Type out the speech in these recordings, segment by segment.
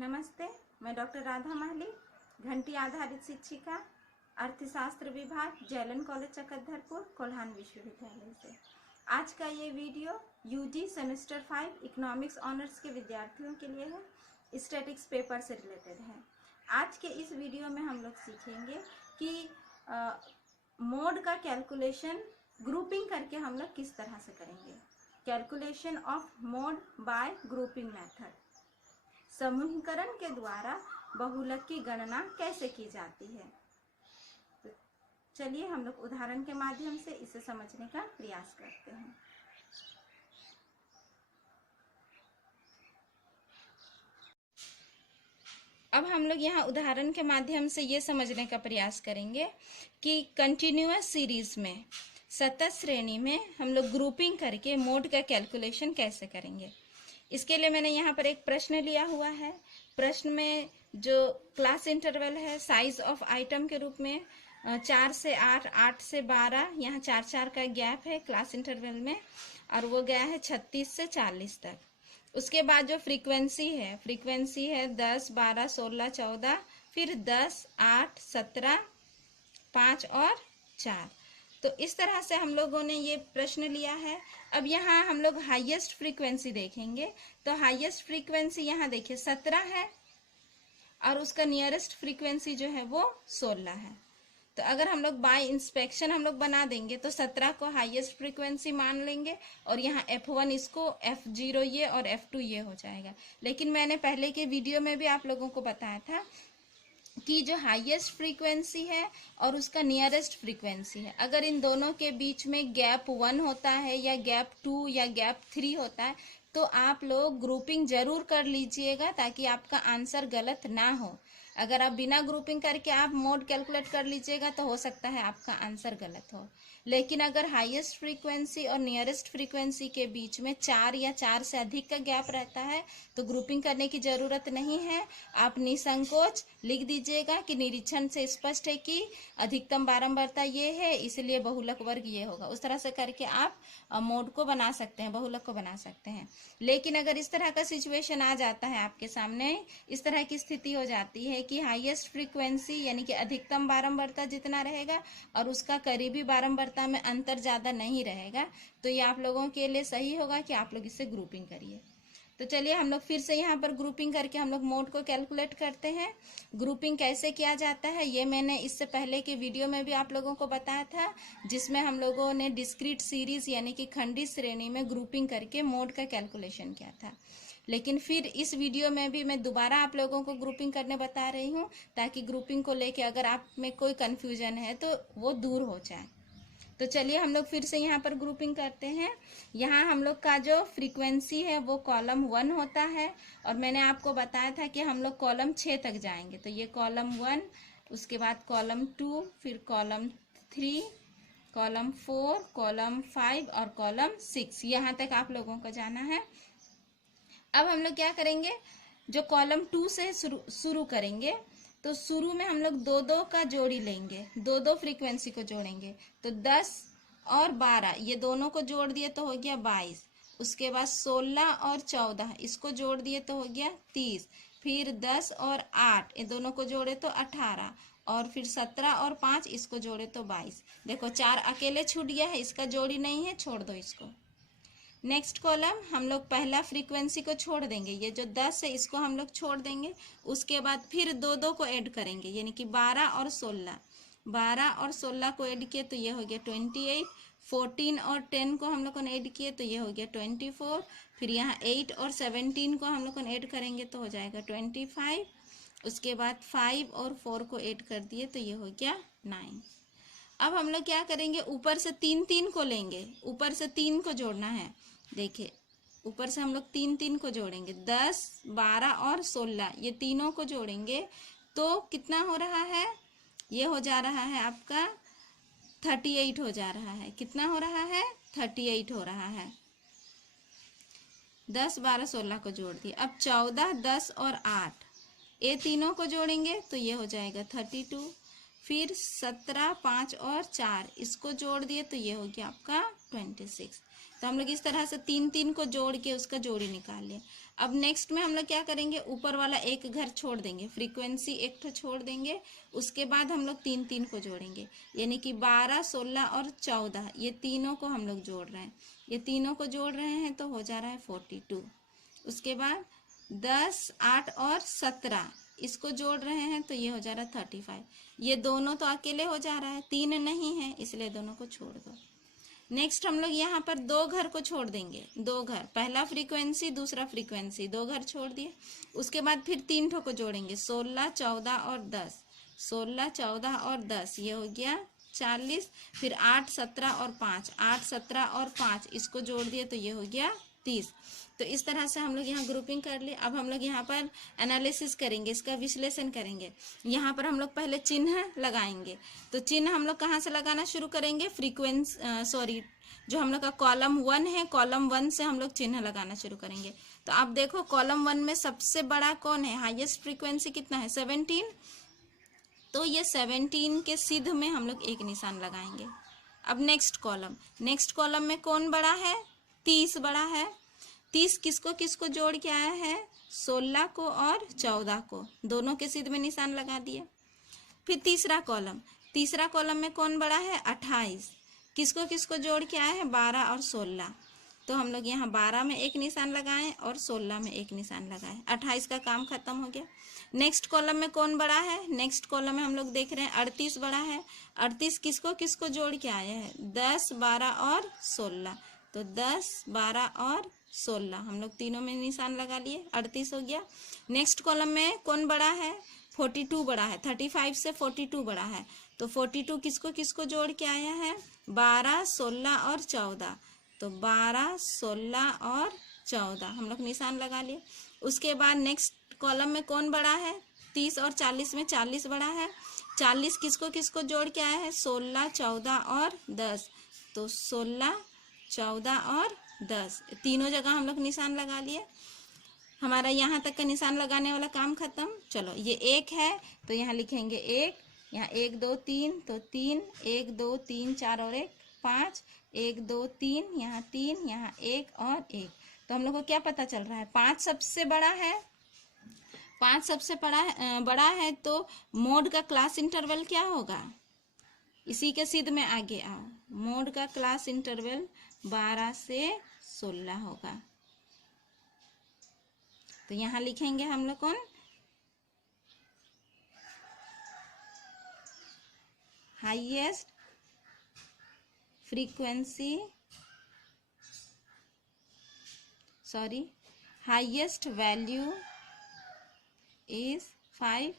नमस्ते, मैं डॉक्टर राधा माली, घंटी आधारित शिक्षिका, अर्थशास्त्र विभाग, जैलन कॉलेज चकधरपुर, कोल्हान विश्वविद्यालय से। आज का ये video UG semester 5 economics honours के विद्यार्थियों के लिए है, स्टैटिक्स पेपर से रिलेटेड है। आज के इस वीडियो में हम लोग सीखेंगे कि मोड का कैलकुलेशन ग्रुपिंग करके हम लोग किस तरह से करेंगे। Calculation of mode bye grouping method, समूहीकरण के द्वारा बहुलक की गणना कैसे की जाती है। तो चलिए हम लोग उदाहरण के माध्यम से इसे समझने का प्रयास करते हैं। अब हम लोग यहाँ उदाहरण के माध्यम से ये समझने का प्रयास करेंगे कि कंटिन्यूअस सीरीज में सतत श्रेणी में हम लोग ग्रुपिंग करके मोड का कैलकुलेशन कैसे करेंगे। इसके लिए मैंने यहाँ पर एक प्रश्न लिया हुआ है। प्रश्न में जो क्लास इंटरवल है साइज ऑफ आइटम के रूप में 4 से 8, 8 से 12, यहाँ 4-4 का गैप है क्लास इंटरवल में, और वो गया है 36 से 40 तक। उसके बाद जो फ्रीक्वेंसी है 10, 12, 16, 14, फिर 10, 8, 17, 5 और 4। तो इस तरह से हम लोगों ने ये प्रश्न लिया है। अब यहाँ हम लोग हाईएस्ट फ्रीक्वेंसी देखेंगे, तो हाईएस्ट फ्रीक्वेंसी यहाँ देखिए 17 है और उसका नियरेस्ट फ्रीक्वेंसी जो है वो 16 है। तो अगर हम लोग बाय इंस्पेक्शन हम लोग बना देंगे तो 17 को हाईएस्ट फ्रीक्वेंसी मान लेंगे और यहाँ F1 इसको F0 ये और F2 ये हो जाएगा। लेकिन मैंने पहले के वीडियो में भी आप लोगों को बताया था कि जो हाईएस्ट फ्रीक्वेंसी है और उसका नियरेस्ट फ्रीक्वेंसी है, अगर इन दोनों के बीच में गैप 1 होता है या गैप 2 या गैप 3 होता है तो आप लोग ग्रुपिंग जरूर कर लीजिएगा ताकि आपका आंसर गलत ना हो। अगर आप बिना ग्रुपिंग करके आप मोड कैलकुलेट कर लीजिएगा तो हो सकता है आपका आंसर गलत हो। लेकिन अगर हाईएस्ट फ्रीक्वेंसी और नियरेस्ट फ्रीक्वेंसी के बीच में 4 या 4 से अधिक का गैप रहता है तो ग्रुपिंग करने की जरूरत नहीं है। आप निसंकोच लिख दीजिएगा कि निरीक्षण से स्पष्ट है कि अधिकतम बारंबारता ये है इसलिए बहुलक वर्ग ये होगा। उस तरह से करके आप मोड को बना सकते हैं, बहुलक को बना सकते हैं। लेकिन अगर इस तरह का सिचुएशन आ जाता है आपके सामने, इस तरह की स्थिति हो जाती है कि हाईएस्ट फ्रीक्वेंसी यानी कि अधिकतम बारंबारता जितना रहेगा और उसका करीबी बारंबारता में अंतर ज्यादा नहीं रहेगा, तो ये आप लोगों के लिए सही होगा कि आप लोग इससे ग्रुपिंग करिए। तो चलिए हम लोग फिर से यहाँ पर ग्रुपिंग करके हम लोग मोड को कैलकुलेट करते हैं। ग्रुपिंग कैसे किया जाता है ये मैंने इससे पहले के वीडियो में भी आप लोगों को बताया था, जिसमें हम लोगों ने डिस्क्रीट सीरीज यानी कि खंडित श्रेणी में ग्रुपिंग करके मोड का कैलकुलेशन किया था। लेकिन फिर इस वीडियो में भी मैं दोबारा आप लोगों को ग्रुपिंग करने बता रही हूँ ताकि ग्रुपिंग को लेके अगर आप में कोई कंफ्यूजन है तो वो दूर हो जाए। तो चलिए हम लोग फिर से यहाँ पर ग्रुपिंग करते हैं। यहाँ हम लोग का जो फ्रीक्वेंसी है वो कॉलम 1 होता है और मैंने आपको बताया था कि हम लोग कॉलम 6 तक जाएंगे। तो ये कॉलम 1, उसके बाद कॉलम 2, फिर कॉलम 3, कॉलम 4, कॉलम 5 और कॉलम 6, यहाँ तक आप लोगों को जाना है। अब हम लोग क्या करेंगे, जो कॉलम 2 से शुरू करेंगे तो शुरू में हम लोग 2-2 का जोड़ी लेंगे, 2-2 फ्रीक्वेंसी को जोड़ेंगे। तो 10 और 12 ये दोनों को जोड़ दिए तो हो गया 22। उसके बाद 16 और 14 इसको जोड़ दिए तो हो गया 30। फिर 10 और 8 ये दोनों को जोड़े तो 18 और फिर 17 और 5 इसको जोड़े तो 22। देखो 4 अकेले छूट गया है, इसका जोड़ी नहीं है, छोड़ दो इसको। नेक्स्ट कॉलम हम लोग पहला फ्रीक्वेंसी को छोड़ देंगे, ये जो 10 है इसको हम लोग छोड़ देंगे। उसके बाद फिर 2-2 को ऐड करेंगे यानी कि 12 और 16, 12 और 16 को ऐड किए तो ये हो गया 28। 14 और 10 को हम लोग को ऐड किए तो ये हो गया 24। फिर यहाँ 8 और 17 को हम लोग को ऐड करेंगे तो हो जाएगा 25। उसके बाद 5 और 4 को ऐड कर दिए तो ये हो गया 9। अब हम लोग क्या करेंगे, ऊपर से 3-3 को लेंगे, ऊपर से 3 को जोड़ना है। देखिए ऊपर से हम लोग 3-3 को जोड़ेंगे, 10, 12 और 16 ये तीनों को जोड़ेंगे तो कितना हो रहा है, ये हो जा रहा है आपका 38 हो जा रहा है। कितना हो रहा है, 38 हो रहा है। 10, 12, 16 को जोड़ दिए। अब 14, 10 और 8 ये तीनों को जोड़ेंगे तो ये हो जाएगा 32। फिर 17, 5 और 4 इसको जोड़ दिए तो ये हो गया आपका 26। तो हम लोग इस तरह से 3 को जोड़ के उसका जोड़ी निकाल लिए। अब नेक्स्ट में हम लोग क्या करेंगे, ऊपर वाला एक घर छोड़ देंगे, फ्रीक्वेंसी एक तो छोड़ देंगे, उसके बाद हम लोग 3 को जोड़ेंगे, यानी कि 12, 16 और 14 ये तीनों को हम लोग जोड़ रहे हैं। ये तीनों को जोड़ रहे हैं तो हो जा रहा है 42। उसके बाद 10, 8 और 17 इसको जोड़ रहे हैं तो ये हो जा रहा है 35। ये दोनों तो अकेले हो जा रहा है, 3 नहीं है, इसलिए दोनों को छोड़ दो। नेक्स्ट हम लोग यहाँ पर 2 घर को छोड़ देंगे, 2 घर, पहला फ्रीक्वेंसी दूसरा फ्रीक्वेंसी, 2 घर छोड़ दिए। उसके बाद फिर 3 को जोड़ेंगे, 16, 14 और 10, 16, 14 और 10 ये हो गया 40। फिर 8, 17 और 5, 8, 17 और 5 इसको जोड़ दिए तो ये हो गया 30। तो इस तरह से हम लोग यहाँ ग्रुपिंग कर लिए। अब हम लोग यहाँ पर एनालिसिस करेंगे, इसका विश्लेषण करेंगे। यहाँ पर हम लोग पहले चिन्ह लगाएंगे। तो चिन्ह हम लोग कहाँ से लगाना शुरू करेंगे, जो हम लोग का कॉलम 1 है, कॉलम 1 से हम लोग चिन्ह लगाना शुरू करेंगे। तो आप देखो कॉलम 1 में सबसे बड़ा कौन है, हाईएस्ट फ्रीक्वेंसी कितना है, 17। तो ये 17 के सिद्ध में हम लोग एक निशान लगाएंगे। अब नेक्स्ट कॉलम में कौन बड़ा है, 30 बड़ा है। 30 किसको किसको जोड़ के आया है, 16 को और 14 को, दोनों के सिद्ध में निशान लगा दिए। फिर तीसरा कॉलम में कौन बड़ा है, 28, किसको किसको जोड़ के आया है, 12 और 16। तो हम लोग यहाँ 12 में एक निशान लगाएं और 16 में एक निशान लगाएं, 28 का काम खत्म हो गया। नेक्स्ट कॉलम में कौन बड़ा है, नेक्स्ट कॉलम में हम लोग देख रहे हैं 38 बड़ा है। 38 किसको किसको जोड़ के आया है, 10, 12 और 16। तो 10, 12 और 16 हम लोग तीनों में निशान लगा लिए, 38 हो गया। नेक्स्ट कॉलम में कौन बड़ा है, 42 बड़ा है, 35 से 42 बड़ा है। तो 42 किसको किसको जोड़ के आया है, 12, 16 और 14। तो 12, 16 और 14 हम लोग निशान लगा लिए। उसके बाद नेक्स्ट कॉलम में कौन बड़ा है, 30 और 40 में 40 बड़ा है। 40 किसको किसको जोड़ के आया है, 16, 14 और 10। तो 16, 14 और 10 तीनों जगह हम लोग निशान लगा लिए। हमारा यहाँ तक का निशान लगाने वाला काम खत्म। चलो ये 1 है तो यहाँ लिखेंगे 1, यहाँ 1, 2, 3 तो 3, 1, 2, 3, 4 और 1 5, 1, 2, 3, यहाँ 3, यहाँ 1 और 1। तो हम लोग को क्या पता चल रहा है, 5 सबसे बड़ा है, 5 सबसे बड़ा है तो मोड का क्लास इंटरवल क्या होगा, इसी के सिद्ध में आगे आओ, मोड का क्लास इंटरवल 12 से 16 होगा। तो यहाँ लिखेंगे हम लोग कौन, highest value is 5,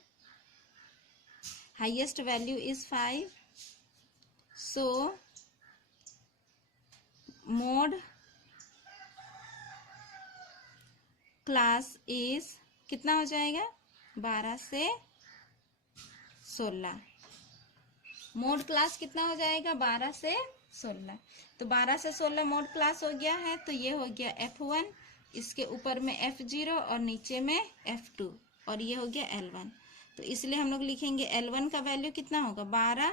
highest value is 5, so mode class is कितना हो जाएगा, 12 से 16। मोड क्लास कितना हो जाएगा, 12 से 16। तो 12 से 16 मोड क्लास हो गया है। तो ये हो गया F1, इसके ऊपर में F0 और नीचे में F2 और ये हो गया L1। तो इसलिए हम लोग लिखेंगे L1 का वैल्यू कितना होगा, 12,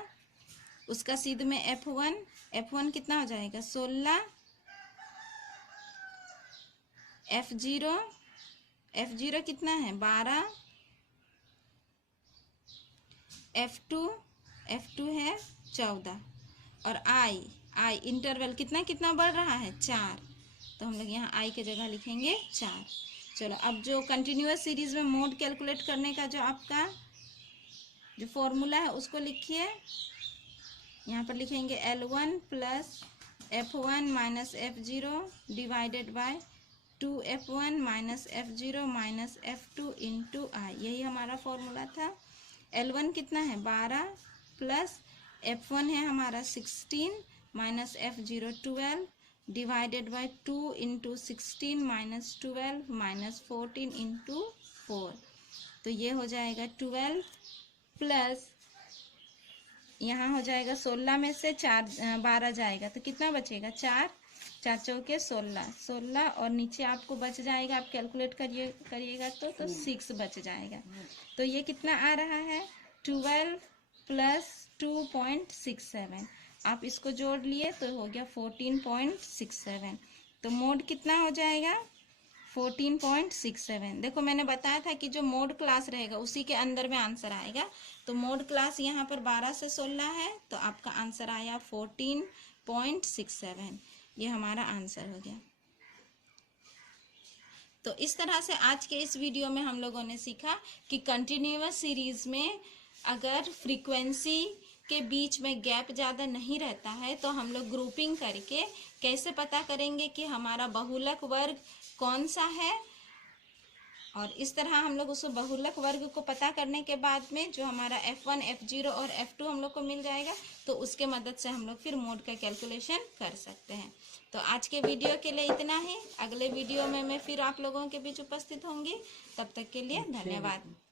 उसका सिद्ध में F1 कितना हो जाएगा, 16, F0 कितना है, 12, F2 है 14 और I इंटरवल कितना बढ़ रहा है, 4। तो हम लोग यहाँ I के जगह लिखेंगे 4। चलो अब जो कंटिन्यूअस सीरीज में मोड कैलकुलेट करने का जो आपका जो फॉर्मूला है उसको लिखिए। यहाँ पर लिखेंगे L1 plus F1 minus F0 divided by 2F1 minus F0 minus F2 into I, यही हमारा फॉर्मूला था। L1 कितना है, 12 प्लस F1 है हमारा 16 minus F0 12 divided by 2 into 16 minus 12 minus 14 into 4। तो ये हो जाएगा 12 प्लस यहाँ हो जाएगा 16 में से 12 जाएगा तो कितना बचेगा, 4 चौके 16 और नीचे आपको बच जाएगा, आप कैलकुलेट करिएगा तो 6 बच जाएगा। तो ये कितना आ रहा है, 12 प्लस 2.67। आप इसको जोड़ लिए तो हो गया 14.67। तो मोड कितना हो जाएगा? 14.67। देखो मैंने बताया था कि जो मोड क्लास रहेगा उसी के अंदर में आंसर आएगा। तो मोड क्लास यहाँ पर 12 से 16 है, तो आपका आंसर आया 14.67। ये हमारा आंसर हो गया। तो इस तरह से आज के इस वीडियो में हम लोगों ने सीखा कि कंटिन्यूअस सीरीज में अगर फ्रीक्वेंसी के बीच में गैप ज़्यादा नहीं रहता है तो हम लोग ग्रुपिंग करके कैसे पता करेंगे कि हमारा बहुलक वर्ग कौन सा है, और इस तरह हम लोग उस बहुलक वर्ग को पता करने के बाद में जो हमारा F1, F0 और F2 हम लोग को मिल जाएगा, तो उसके मदद से हम लोग फिर मोड का कैलकुलेशन कर सकते हैं। तो आज के वीडियो के लिए इतना ही। अगले वीडियो में मैं फिर आप लोगों के बीच उपस्थित होंगी। तब तक के लिए धन्यवाद।